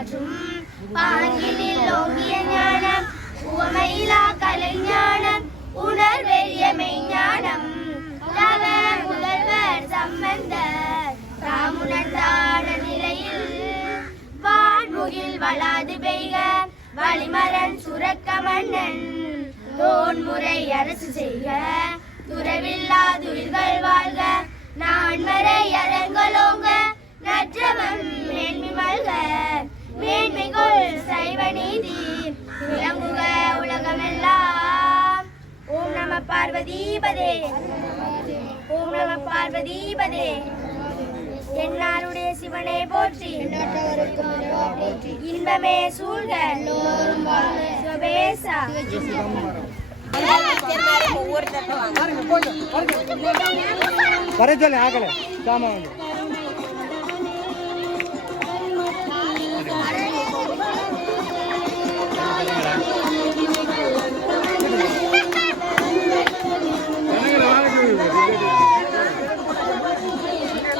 காற்றும் பாங்கினில் ஓங்கிய ஞானம் உவமையிலா கலைஞானம் உணர்வெறிய மெய்ஞானம் தவ முதல்வர் சம்பந்தர் தாமுணர்ந்தான நிலையில் வான்முகில் வளாது பெய்க வளிமரன் சுரக்க மன்னன் தோன்முறை அரசு செய்க துறவில்லாதுயிர்கள் வாழ்க நான்மறை அரங்கலோங்க நற்றவம் மேன்மை மல்க மேன்மைகள் சைவ நீதி விளங்குக உலகமெல்லாம். ஓம் நம பார்வதீபதே, ஓம் நம பார்வதீபதே. என்னாருடைய சிவனை போற்றி, இன்பமே சூழ்க சிவபேசா. வரச்சொல்ல ஆகல சாமா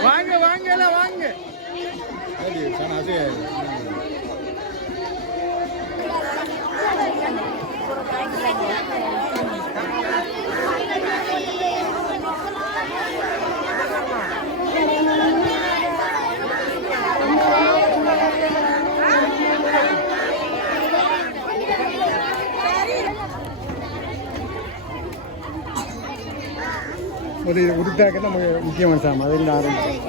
வாங்க வாங்கல வாங்க ஒரு உடுத்தாக்க நம்ம முக்கியமான சாமி அதில் ஆரம்பிச்சோம்.